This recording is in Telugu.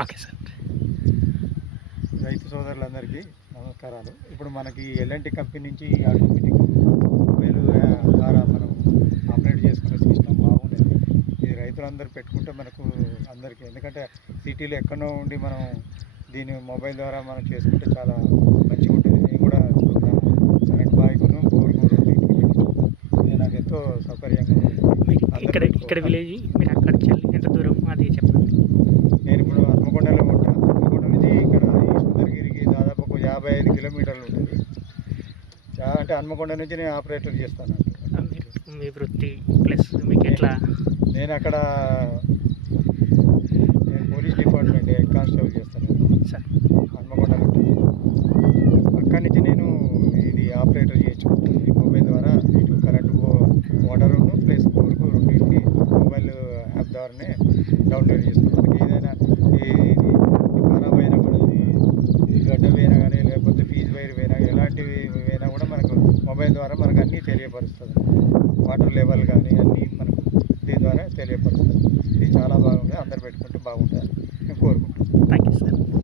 Okay sir. రైతు సోదరులందరికీ నమస్కారాలు. ఇప్పుడు మనకి ఎల్ఎన్టీ కంపెనీ నుంచి ఆటోమేటిక్ మొబైల్ ద్వారా మనం ఆపరేట్ చేసుకునే సిస్టమ్ బాగుండేది. ఇది రైతులందరూ పెట్టుకుంటే మనకు అందరికీ, ఎందుకంటే సిటీలో ఎక్కడో ఉండి మనం దీన్ని మొబైల్ ద్వారా మనం చేసుకుంటే చాలా మంచిగా ఉంటుంది. నేను కూడా కరెంట్ బాయ్కును బోర్కు ఇది నాకు ఎంతో సౌకర్యంగా ఇక్కడ విలేజ్ మీరు అక్కడికి వెళ్ళి ఎంత దూరం అది చెప్పండి. నేను ఇప్పుడు హన్మకొండలో ఉంటాను. హన్మకొండ నుంచి ఇక్కడ ఈ సుందరగిరికి దాదాపు ఒక 55 కిలోమీటర్లు ఉంటుంది. అంటే హన్మకొండ నుంచి నేను ఆపరేటర్ చేస్తాను. మీరు మీ వృత్తి ప్లస్ మీకు ఎట్లా? నేను అక్కడ పోలీస్ డిపార్ట్మెంట్ హెడ్ కానిస్టేబుల్ చేస్తాను సార్. హన్మకొండలో ఉంటుంది. అక్కడి నుంచి నేను ఇది ఆపరేటర్ చేయొచ్చు ఈ మొబైల్ ద్వారా. ఇటు కరెంటు వాటర్ ప్లస్ బోర్కు రెండింటికి మొబైల్ యాప్ ద్వారానే డౌన్లోడ్ చేస్తాను. మనకి ఏదైనా ఖరాబ్ అయినా కూడా ఇది గడ్డ పోయినా కానీ లేకపోతే ఫీజు వైర్ పోయినా ఎలాంటివి పోయినా కూడా మనకు మొబైల్ ద్వారా మనకు అన్నీ తెలియపరుస్తుంది. వాటర్ లెవెల్ కానీ అన్నీ మనకు దీని ద్వారా తెలియపరుస్తుంది.